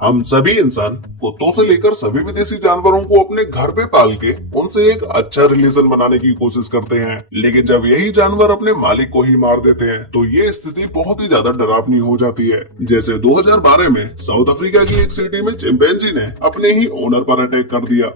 हम सभी इंसान कुत्तों से लेकर सभी विदेशी जानवरों को अपने घर पे पाल के उनसे एक अच्छा रिलेशन बनाने की कोशिश करते हैं, लेकिन जब यही जानवर अपने मालिक को ही मार देते हैं तो ये स्थिति बहुत ही ज्यादा डरावनी हो जाती है। जैसे 2012 में साउथ अफ्रीका की एक सिटी में चिंपैंजी ने अपने ही ओनर पर अटैक कर दिया।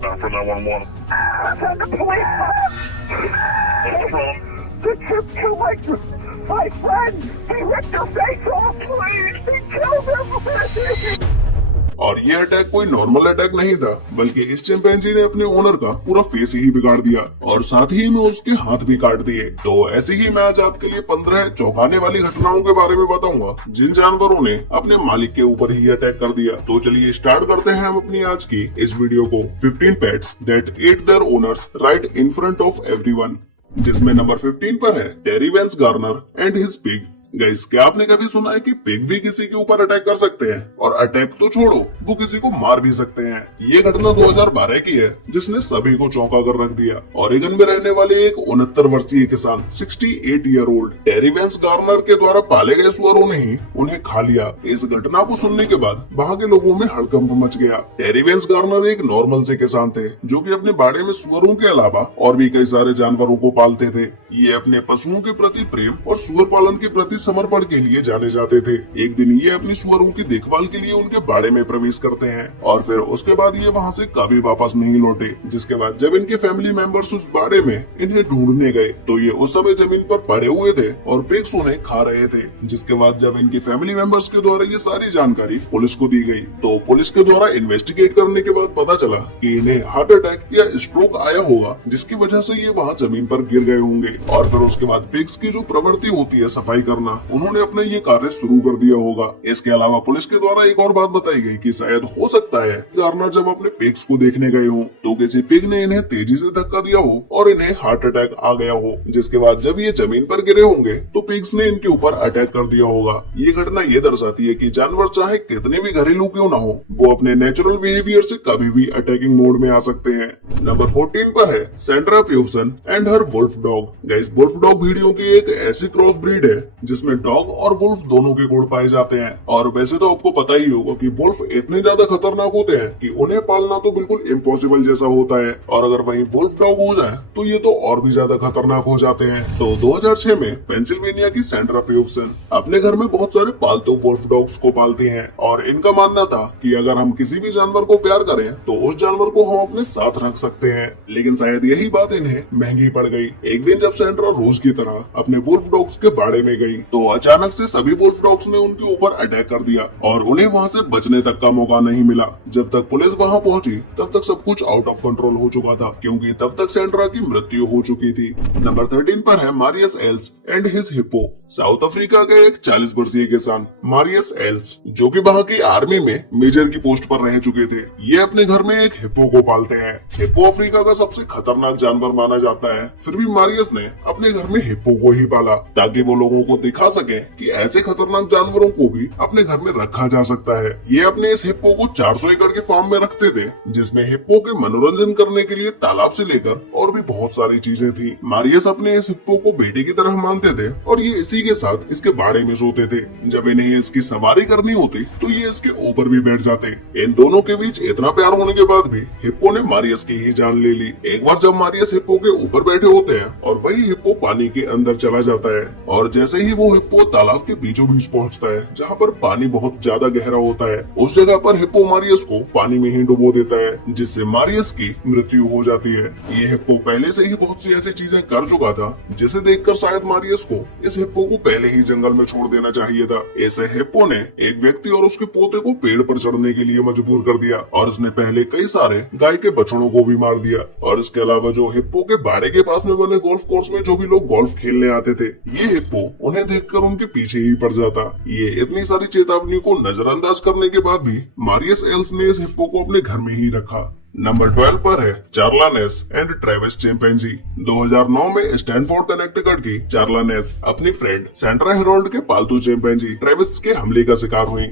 और ये अटैक कोई नॉर्मल अटैक नहीं था, बल्कि इस चिंपैंजी ने अपने ओनर का पूरा फेस ही बिगाड़ दिया और साथ ही में उसके हाथ भी काट दिए। तो ऐसे ही मैं आज आपके लिए 15 चौंकाने वाली घटनाओं के बारे में बताऊंगा जिन जानवरों ने अपने मालिक के ऊपर ही अटैक कर दिया। तो चलिए स्टार्ट करते हैं हम अपनी आज की इस वीडियो को। 15 pets that ate their owners right in front of everyone, जिसमें नंबर 15 पर है Terry Vance Garner and his pig. Guys, क्या आपने कभी सुना है कि पिग भी किसी के ऊपर अटैक कर सकते हैं? और अटैक तो छोड़ो, वो किसी को मार भी सकते हैं। ये घटना 2012 की है जिसने सभी को चौंका कर रख दिया। ओरेगन में रहने वाले एक 69 वर्षीय किसान 68 ईयर ओल्ड टेरी वेंस गार्नर के द्वारा पाले गए सुअरों ने ही उन्हें खा लिया। इस घटना को सुनने के बाद वहाँ के लोगों में हड़कंप मच गया। टेरी वेंस गार्नर एक नॉर्मल से किसान थे जो कि अपने बाड़े में सुअरों के अलावा और भी कई सारे जानवरों को पालते थे। ये अपने पशुओं के प्रति प्रेम और सुअर पालन के प्रति समर्पण के लिए जाने जाते थे। एक दिन ये अपनी सुअरों की देखभाल के लिए उनके बाड़े में प्रवेश करते हैं और फिर उसके बाद ये वहाँ से कभी वापस नहीं लौटे। जिसके बाद जब इनके फैमिली मेंबर्स उस बाड़े में इन्हें ढूंढने गए तो ये उस समय जमीन पर पड़े हुए थे और पिग्स उन्हें खा रहे थे। जिसके बाद जब इनकी फैमिली मेंबर्स के द्वारा ये सारी जानकारी पुलिस को दी गई तो पुलिस के द्वारा इन्वेस्टिगेट करने के बाद पता चला कि इन्हें हार्ट अटैक या स्ट्रोक आया होगा, जिसकी वजह से ये वहाँ जमीन पर गिर गए होंगे। और फिर उसके बाद पिग्स की जो प्रवृत्ति होती है सफाई करना, उन्होंने अपने ये कार्य शुरू कर दिया होगा। इसके अलावा पुलिस के द्वारा एक और बात बताई गई कि शायद हो सकता है गार्नर जब अपने पिग्स को देखने गए हो तो किसी पिग ने इन्हें तेजी से धक्का दिया हो और इन्हें हार्ट अटैक आ गया हो, जिसके बाद जब ये जमीन पर गिरे होंगे तो पिग्स ने इनके ऊपर अटैक कर दिया होगा। ये घटना ये दर्शाती है कि जानवर चाहे कितने भी घरेलू क्यों ना हो, वो अपने नेचुरल बिहेवियर से कभी भी अटैकिंग मोड में आ सकते हैं। नंबर 14 पर है Sandra Pusen and her wolf dog. Guys, wolf dog भीड़ियों की एक ऐसी क्रॉस ब्रीड है जिसमें डॉग और वुल्फ दोनों के गुण पाए जाते हैं। और वैसे तो आपको पता ही होगा कि वुल्फ इतने ज्यादा खतरनाक होते हैं कि उन्हें पालना तो बिल्कुल इम्पॉसिबल जैसा होता है, और अगर वहीं वुल्फ डॉग हो जाए तो ये तो और भी ज्यादा खतरनाक हो जाते हैं। तो 2006 में पेंसिल्वेनिया की सेंड्रा प्यूसन अपने घर में बहुत सारे पालतू वुल्फ डॉग्स को पालती हैं और इनका मानना था कि अगर हम किसी भी जानवर को प्यार करें तो उस जानवर को हम अपने साथ रख सकते हैं। लेकिन शायद यही बात इन्हें महंगी पड़ गई। एक दिन जब सेंड्रा रोज की तरह अपने वुल्फ डॉग्स के बाड़े में गई तो अचानक से सभी वुल्फ डॉग्स ने उनके ऊपर अटैक कर दिया और उन्हें वहाँ से बचने तक का मौका नहीं मिला। जब तक पुलिस वहाँ पहुंची तब तक सब कुछ आउट ऑफ कंट्रोल हो चुका था, क्योंकि तब तक सेंड्रा की मृत्यु हो चुकी थी। नंबर 13 पर है Marius else and his hippo. South Africa के एक 40 वर्षीय किसान मारियस एल्स, जो कि वहाँ की आर्मी में मेजर की पोस्ट पर रह चुके थे, ये अपने घर में एक हिप्पो को पालते हैं। हिप्पो अफ्रीका का सबसे खतरनाक जानवर माना जाता है, फिर भी मारियस ने अपने घर में हिप्पो को ही पाला ताकि वो लोगों को दिखा सके कि ऐसे खतरनाक जानवरों को भी अपने घर में रखा जा सकता है। ये अपने इस हिप्पो को 400 एकड़ के फार्म में रखते थे, जिसमें हिप्पो के मनोरंजन करने के लिए तालाब से लेकर और भी बहुत सारी चीजें थी। मारियस अपने इस हिप्पो को बेटे की तरह मानते थे और ये इसी के साथ इसके बाड़े में सोते थे। जब इन्हें इसकी सवारी करनी होती तो ये इसके ऊपर भी बैठ जाते। इन दोनों के बीच इतना प्यार होने के बाद भी हिप्पो ने मारियस की ही जान ले ली। एक बार जब मारियस हिप्पो के ऊपर बैठे होते हैं और वही हिप्पो पानी के अंदर चला जाता है, और जैसे ही वो हिप्पो तालाब के बीचों बीच पहुंचता है जहाँ पर पानी बहुत ज्यादा गहरा होता है, उस जगह पर हिप्पो मारियस को पानी में ही डुबो देता है, जिससे मारियस की मृत्यु हो जाती है। ये हिप्पो पहले से ही बहुत सी ऐसी चीजें कर चुका था जिसे देखकर शायद मारियस को इस हिप्पो को पहले ही जंगल में छोड़ देना चाहिए था। ऐसे हिप्पो ने एक व्यक्ति और उसके पोते को पेड़ पर चढ़ने के लिए मजबूर कर दिया और उसने पहले कई सारे गाय के बछड़ों को भी मार दिया। और इसके अलावा जो हिप्पो के बाड़े के पास में बने गोल्फ कोर्स में जो भी लोग गोल्फ खेलने आते थे, ये हिप्पो उन्हें देखकर उनके पीछे ही पड़ जाता। ये इतनी सारी चेतावनी को नजरअंदाज करने के बाद भी मारियस एल्स ने इस हिप्पो को अपने घर में ही रखा। नंबर 12 पर है चार्ला नेस एंड ट्रेविस चिंपैंजी। 2009 में स्टैनफोर्ड कनेक्टिकट की चार्ला नेस अपनी फ्रेंड सेंड्रा हेरोल्ड के पालतू चिंपैंजी ट्रेविस के हमले का शिकार हुई।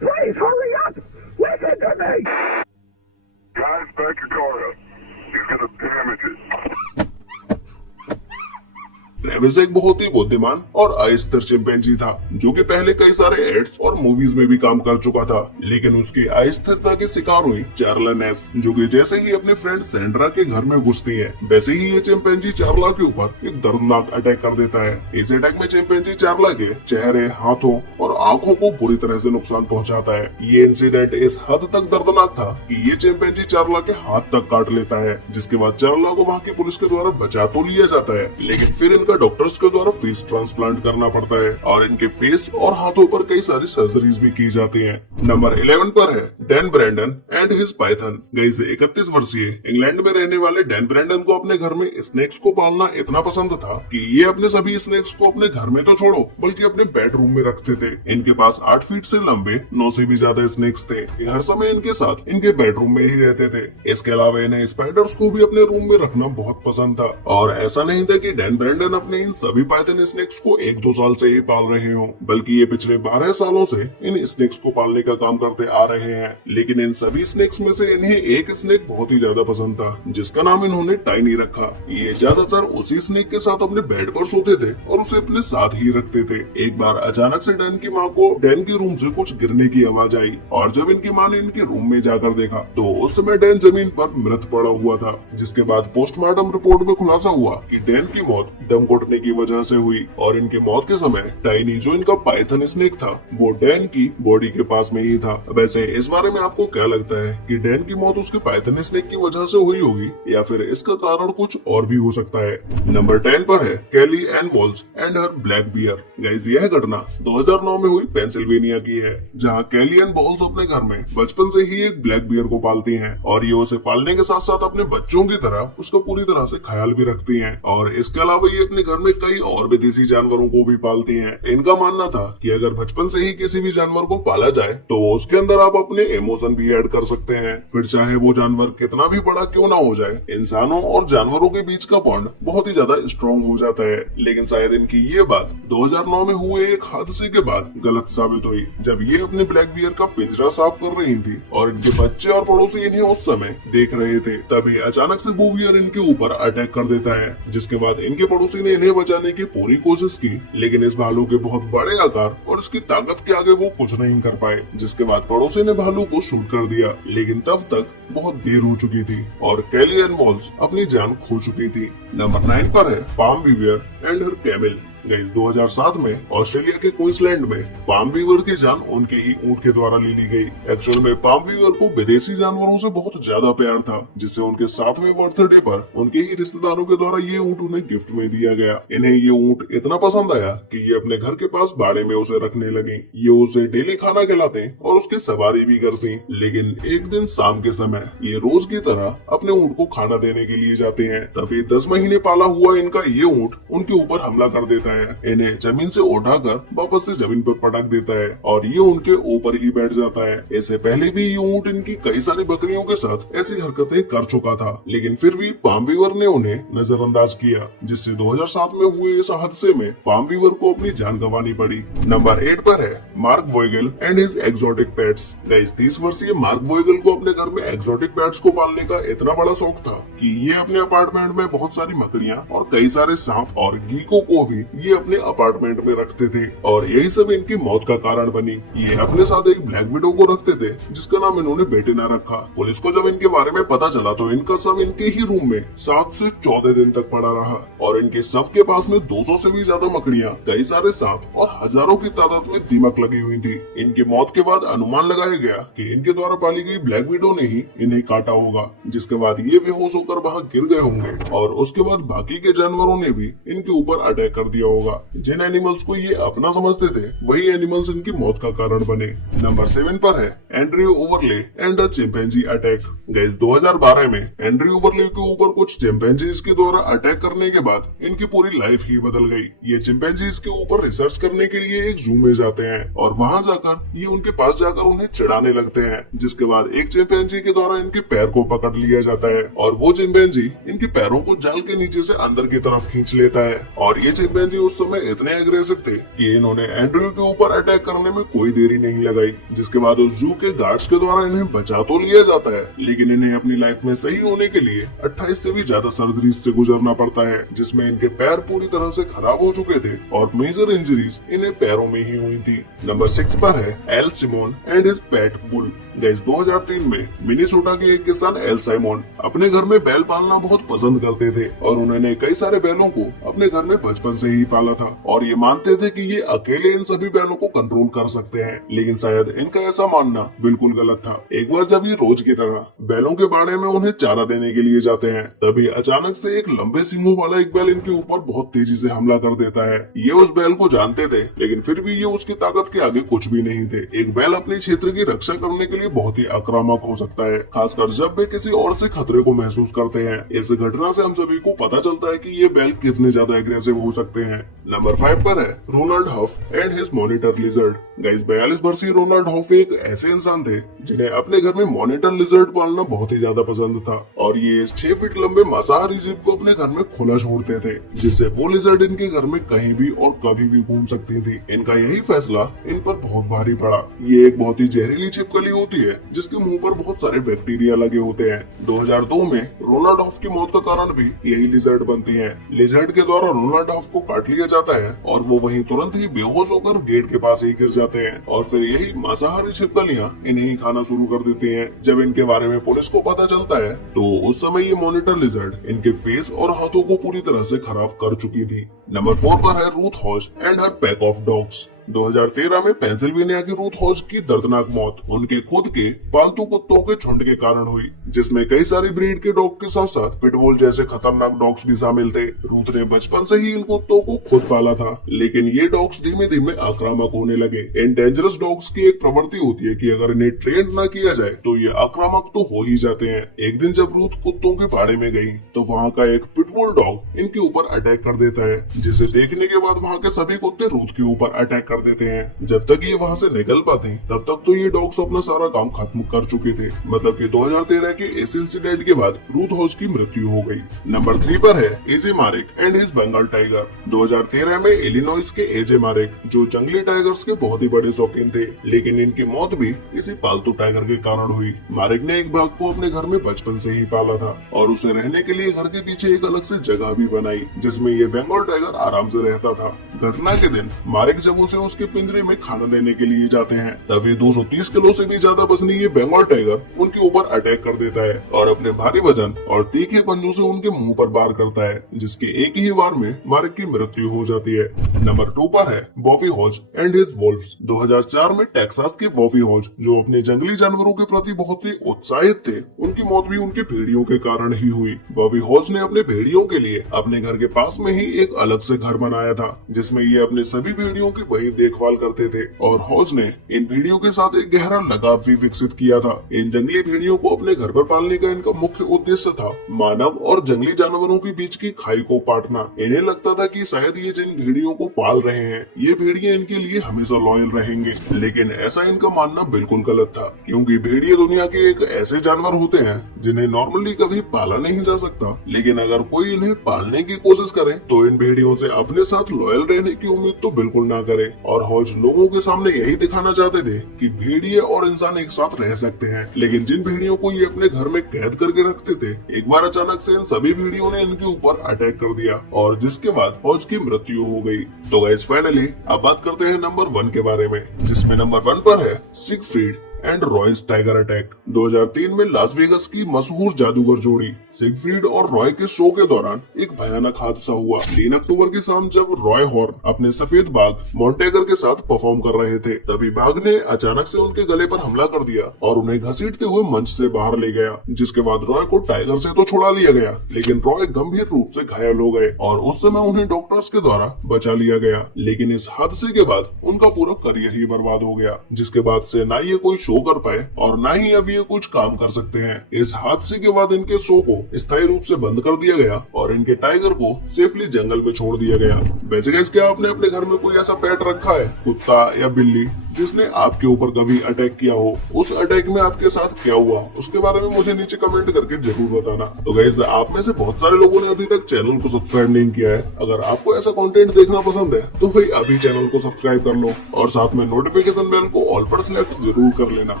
ट्रेविस एक बहुत ही बुद्धिमान और अस्थिर चिंपैंजी था जो कि पहले कई सारे एड्स और मूवीज में भी काम कर चुका था, लेकिन उसकी अस्थिरता की शिकार हुई चार्ला नेस, जो कि जैसे ही अपने फ्रेंड सेंड्रा के घर में घुसती है वैसे ही ये चिंपैंजी चार्ला के ऊपर एक दर्दनाक अटैक कर देता है। इस अटैक में चिंपैंजी चार्ला के चेहरे, हाथों और आंखों को बुरी तरह से नुकसान पहुंचाता है। ये इंसिडेंट इस हद तक दर्दनाक था कि ये चिंपैंजी चार्ला के हाथ तक काट लेता है, जिसके बाद चार्ला को वहाँ की पुलिस के द्वारा बचा तो लिया जाता है, लेकिन फिर इनका डॉक्टर्स के द्वारा फेस ट्रांसप्लांट करना पड़ता है और इनके फेस और हाथों पर कई सारी सर्जरीज भी की जाती हैं। नंबर 11 पर है Dan Brandon and his python. Guys 31 वर्षीय इंग्लैंड में रहने वाले डैन ब्रैंडन को अपने घर में स्नेक्स को पालना इतना पसंद था कि ये अपने सभी स्नेक्स को अपने घर में तो छोड़ो बल्कि अपने बेडरूम में रखते थे। इनके पास 8 फीट से लंबे 9 से भी ज्यादा स्नेक्स थे। ये हर समय इनके साथ इनके बेडरूम में ही रहते थे। इसके अलावा इन्हें स्पाइडर्स को भी अपने रूम में रखना बहुत पसंद था और ऐसा नहीं था कि डैन ब्रैंडन अपने इन सभी पाइथन स्नेक्स को 1-2 साल से ही पाल रहे हो, बल्कि ये पिछले 12 सालों से इन स्नेक्स को पालने का काम करते आ रहे हैं। लेकिन इन सभी स्नेक्स में से इन्हें एक स्नेक बहुत ही ज्यादा पसंद था जिसका नाम इन्होंने टाइनी रखा। ये ज्यादातर उसी स्नेक के साथ अपने बेड पर सोते थे और उसे अपने साथ ही रखते थे। एक बार अचानक से डैन की माँ को डैन के रूम से कुछ गिरने की आवाज आई और जब इनकी माँ ने इनके रूम में जाकर देखा तो उस समय डैन जमीन पर मृत पड़ा हुआ था, जिसके बाद पोस्टमार्टम रिपोर्ट में खुलासा हुआ कि डैन की मौत दम घुटने की वजह से हुई और इनके मौत के समय टाइनी जो इनका पाइथन स्नेक था वो डैन की बॉडी के पास में ही था। वैसे इस बारे में आपको क्या लगता है कि डैन की मौत उसके पाइथन स्नेक की वजह से हुई होगी या फिर इसका कारण कुछ और भी हो सकता है? नंबर 10 पर है Kelly Ann Walz and her black bear. Guys यह घटना 2009 में हुई पेंसिल्वेनिया की है, जहाँ कैली एन बॉल्स अपने घर में बचपन से ही एक ब्लैक बियर को पालती हैं और ये उसे पालने के साथ साथ अपने बच्चों की तरह उसका पूरी तरह से ख्याल भी रखती हैं और इसके अलावा ये अपने घर में कई और विदेशी जानवरों को भी पालती हैं। इनका मानना था कि अगर बचपन से ही किसी भी जानवर को पाला जाए तो उसके अंदर आप अपने इमोशन भी ऐड कर सकते हैं, फिर चाहे वो जानवर कितना भी बड़ा क्यों ना हो जाए। इंसानों और जानवरों के बीच का बॉन्ड बहुत ही ज्यादा स्ट्रॉन्ग हो जाता है। लेकिन शायद इनकी ये बात 2009 में हुए एक हादसे के बाद गलत साबित हुई, जब ये अपने ब्लैक बियर का पिंजरा साफ कर रही थी और इनके बच्चे और पड़ोसी इन्हें उस समय देख रहे थे। तभी अचानक से वो बियर इनके ऊपर अटैक कर देता है, जिसके बाद इनके पड़ोसी ने इन्हें बचाने की पूरी कोशिश की, लेकिन इस भालू के बहुत बड़े आकार और इसकी ताकत के आगे वो कुछ नहीं कर पाए, जिसके बाद पड़ोसी ने भालू को शूट कर दिया। लेकिन तब तक बहुत देर हो चुकी थी और कैली एन वॉल्स अपनी जान खो चुकी थी। नंबर 9 पर है Pam Weaver and her camel. Guys 2007 में ऑस्ट्रेलिया के क्वींसलैंड में पाम वीवर की जान उनके ही ऊंट के द्वारा ले ली गई। एक्चुअल में पाम वीवर को विदेशी जानवरों से बहुत ज्यादा प्यार था, जिससे उनके 7वें बर्थडे पर उनके ही रिश्तेदारों के द्वारा ये ऊंट उन्हें गिफ्ट में दिया गया। इन्हें ये ऊंट इतना पसंद आया कि ये अपने घर के पास बाड़े में उसे रखने लगी। ये उसे डेली खाना खिलाते और उसकी सवारी भी करती। लेकिन एक दिन शाम के समय ये रोज की तरह अपने ऊंट को खाना देने के लिए जाते हैं, तभी 10 महीने पाला हुआ इनका ये ऊंट उनके ऊपर हमला कर देता है। इन्हें जमीन से उठाकर वापस से जमीन पर पटक देता है और ये उनके ऊपर ही बैठ जाता है। इससे पहले भी ये ऊंट इनकी कई सारी बकरियों के साथ ऐसी हरकतें कर चुका था, लेकिन फिर भी पाम वीवर ने उन्हें नजरअंदाज किया, जिससे 2007 में हुए इस हादसे में पाम वीवर को अपनी जान गंवानी पड़ी। नंबर 8 पर है Mark Voigel and his exotic pets. Guys 30 वर्षीय मार्क वोइगल को अपने घर में एक्सोटिक पेट्स को पालने का इतना बड़ा शौक था कि ये अपने अपार्टमेंट में बहुत सारी मकड़ियां और कई सारे सांप और गीकों को भी ये अपने अपार्टमेंट में रखते थे और यही सब इनकी मौत का कारण बनी। ये अपने साथ एक ब्लैक विडो को रखते थे जिसका नाम इन्होंने बेटे ने रखा। पुलिस को जब इनके बारे में पता चला तो इनका शव इनके ही रूम में 7 से 14 दिन तक पड़ा रहा और इनके शव के पास में 200 से भी ज्यादा मकड़ियां, कई सारे सांप और हजारों की तादाद में दीमक लगी हुई थी। इनकी मौत के बाद अनुमान लगाया गया कि इनके द्वारा पाली गई ब्लैक विडो ने ही इन्हें काटा होगा, जिसके बाद ये बेहोश होकर वहाँ गिर गए होंगे और उसके बाद बाकी के जानवरों ने भी इनके ऊपर अटैक कर दिया होगा। जिन एनिमल्स को ये अपना समझते थे वही एनिमल्स इनकी मौत का कारण बने। नंबर 7 पर है Andrew overlay and a chimpanzee attack. Guys 2012 में एंड्रयू ओवरले के ऊपर कुछ चिंपैंजीज के द्वारा अटैक करने के बाद इनकी पूरी लाइफ ही बदल गई। ये चिंपैंजीज के ऊपर रिसर्च करने के लिए एक जू में जाते हैं और वहाँ जाकर ये उनके पास जाकर उन्हें चिढ़ाने लगते हैं, जिसके बाद एक चिंपैंजी के द्वारा इनके पैर को पकड़ लिया जाता है और वो चिंपैंजी इनके पैरों को जाल के नीचे से अंदर की तरफ खींच लेता है। और ये चिंपैंजी उस समय इतने एग्रेसिव थे कि इन्होंने एंड्रयू के ऊपर अटैक करने में कोई देरी नहीं लगाई, जिसके बाद उस जू के गार्ड्स के द्वारा इन्हें बचा तो लिया जाता है, लेकिन इन्हें अपनी लाइफ में सही होने के लिए 28 से भी ज्यादा सर्जरी से गुजरना पड़ता है, जिसमें इनके पैर पूरी तरह से खराब हो चुके थे और मेजर इंजरीज इन्हें पैरों में ही हुई थी। नंबर 6 पर है L Simon and his pet bull. Guys 2003 में मिनीसोटा के एक किसान एल साइमोन अपने घर में बैल पालना बहुत पसंद करते थे और उन्होंने कई सारे बैलों को अपने घर में बचपन से ही पाला था और ये मानते थे कि ये अकेले इन सभी बैलों को कंट्रोल कर सकते हैं, लेकिन शायद इनका ऐसा मानना बिल्कुल गलत था। एक बार जब ये रोज की तरह बैलों के बाड़े में उन्हें चारा देने के लिए जाते हैं, तभी अचानक से एक लंबे सींगों वाला एक बैल इनके ऊपर बहुत तेजी से हमला कर देता है। ये उस बैल को जानते थे, लेकिन फिर भी ये उसकी ताकत के आगे कुछ भी नहीं थे। एक बैल अपने क्षेत्र की रक्षा करने के लिए बहुत ही आक्रामक हो सकता है, खासकर जब वे किसी और से खतरे को महसूस करते हैं। इस घटना से हम सभी को पता चलता है कि ये बैल कितने ज्यादा एग्रेसिव हो सकते हैं। नंबर 5 पर है Ronald Huff and his monitor lizard. Guys 42 वर्षीय रोनाल्ड हफ एक ऐसे इंसान थे जिन्हें अपने घर में मॉनिटर लिजर्ड पालना बहुत ही ज्यादा पसंद था और ये इस 6 फीट लंबे मांसाहारी जीव को अपने घर में खुला छोड़ते थे, जिससे वो लिजर्ड इनके घर में कहीं भी और कभी भी घूम सकती थी। इनका यही फैसला इन पर बहुत भारी पड़ा। ये एक बहुत ही जहरीली छिपकली होती है जिसके मुंह पर बहुत सारे बैक्टीरिया लगे होते हैं। 2002 में रोनाल्ड हफ की मौत का कारण भी यही लिजर्ड बनती है। लिजर्ड के द्वारा रोनाल्ड हफ को काट लिया जाता है और वो वहीं तुरंत ही बेहोश होकर गेट के पास ही गिर जाते हैं और फिर यही मांसाहारी छिपकलियां इन्हें खाना शुरू कर देती हैं। जब इनके बारे में पुलिस को पता चलता है तो उस समय ये मॉनिटर लिजर्ड इनके फेस और हाथों को पूरी तरह से खराब कर चुकी थी। नंबर 4 पर है Ruth Hodge and her pack of dogs. 2013 में पेंसिल्वेनिया की रूथ हॉज की दर्दनाक मौत उनके खुद के पालतू कुत्तों के झुंड के कारण हुई, जिसमें कई सारी ब्रीड के डॉग के साथ साथ पिटबुल जैसे खतरनाक डॉग्स भी शामिल थे। रूथ ने बचपन से ही इन कुत्तों को खुद पाला था, लेकिन ये डॉग्स धीमे धीमे आक्रामक होने लगे। इन डेंजरस डॉग्स की एक प्रवृत्ति होती है कि अगर इन्हें ट्रेन न किया जाए तो ये आक्रामक तो हो ही जाते हैं। एक दिन जब रूथ कुत्तों के बाड़े में गई तो वहाँ का एक पिटबुल डॉग इनके ऊपर अटैक कर देता है, जिसे देखने के बाद वहाँ के सभी कुत्ते रूथ के ऊपर अटैक कर देते हैं। जब तक ये वहाँ से निकल पाते तब तक तो ये डॉग्स अपना सारा काम खत्म कर चुके थे। मतलब कि 2013 के इस इंसिडेंट के बाद रूथ हॉज की मृत्यु हो गई। नंबर 3 पर है एजे मारिक एंड हिज बंगाल टाइगर। 2013 में इलिनॉइस के एजे मारिक जो जंगली टाइगर्स के बहुत ही बड़े शौकीन थे, लेकिन इनकी मौत भी इसी पालतू टाइगर के कारण हुई। मारिक ने एक बाघ को अपने घर में बचपन से ही पाला था और उसे रहने के लिए घर के पीछे एक अलग से जगह भी बनाई, जिसमें ये बंगाल टाइगर आराम से रहता था। घटना के दिन मारिक जब उसे उसके पिंजरे में खाना देने के लिए जाते हैं, तब ये 230 किलो से भी ज्यादा वजनी ये बंगाल टाइगर उनके ऊपर अटैक कर देता है और अपने भारी वजन और तीखे पंजों से उनके मुंह पर वार करता है, जिसके एक ही वार में मारिक की मृत्यु हो जाती है। नंबर 2 पर है Bobby Hodge and his wolves. 2004 में टेक्सास के बॉबी हॉज जो अपने जंगली जानवरों के प्रति बहुत ही उत्साहित थे, उनकी मौत भी उनके भेड़ियों के कारण ही हुई। बॉबी हॉज ने अपने भेड़ियों के लिए अपने घर के पास में ही एक अलग से घर बनाया था, जिसमें ये अपने सभी भेड़ियों की वही देखभाल करते थे और हॉज ने इन भेड़ियों के साथ एक गहरा लगाव भी विकसित किया था। इन जंगली भेड़ियों को अपने घर पर पालने का इनका मुख्य उद्देश्य था मानव और जंगली जानवरों के बीच की खाई को पाटना। इन्हें लगता था कि शायद ये जिन भेड़ियों को पाल रहे हैं ये भेड़िए इनके लिए हमेशा लॉयल रहेंगे, लेकिन ऐसा इनका मानना बिल्कुल गलत था, क्योंकि भेड़िए दुनिया के एक ऐसे जानवर होते हैं जिन्हें नॉर्मली कभी पाला नहीं जा सकता, लेकिन अगर कोई इन्हें पालने की कोशिश करे तो इन भेड़ियों से अपने साथ लॉयल रहने की उम्मीद तो बिल्कुल ना करे। और हॉज लोगों के सामने यही दिखाना चाहते थे कि भेड़िए और इंसान एक साथ रह सकते हैं, लेकिन जिन भेड़ियों को ये अपने घर में कैद करके रखते थे, एक बार अचानक से इन सभी भेड़ियों ने इनके ऊपर अटैक कर दिया और जिसके बाद हॉज की मृत्यु हो गई। तो गाइस फाइनली अब बात करते हैं नंबर 1 के बारे में, जिसमें नंबर 1 पर है Siegfried and Royce tiger attack. 2003 में लास वेगास की मशहूर जादूगर जोड़ी सिगफ्रीड और रॉय के शो के दौरान एक भयानक हादसा हुआ। 3 अक्टूबर की शाम जब रॉय हॉर्न अपने सफेद बाघ मॉन्टेगर के साथ परफॉर्म कर रहे थे, तभी बाघ ने अचानक से उनके गले पर हमला कर दिया और उन्हें घसीटते हुए मंच से बाहर ले गया। जिसके बाद रॉय को टाइगर से तो छुड़ा लिया गया, लेकिन रॉय गंभीर रूप से घायल हो गए और उस समय उन्हें डॉक्टर्स के द्वारा बचा लिया गया। लेकिन इस हादसे के बाद उनका पूरा करियर ही बर्बाद हो गया, जिसके बाद से ना ये कोई शो कर पाए और ना ही अब ये कुछ काम कर सकते हैं। इस हादसे के बाद इनके शो को स्थायी रूप से बंद कर दिया गया और इनके टाइगर को सेफली जंगल में छोड़ दिया गया। वैसे गाइस, क्या आपने अपने घर में कोई ऐसा पेट रखा है, कुत्ता या बिल्ली, जिसने आपके ऊपर कभी अटैक किया हो? उस अटैक में आपके साथ क्या हुआ, उसके बारे में मुझे नीचे कमेंट करके जरूर बताना। तो गाइस, आप में से बहुत सारे लोगों ने अभी तक चैनल को सब्सक्राइब नहीं किया है। अगर आपको ऐसा कंटेंट देखना पसंद है तो भाई अभी चैनल को सब्सक्राइब कर लो और साथ में नोटिफिकेशन बेल को ऑल पर सिलेक्ट जरूर कर लेना।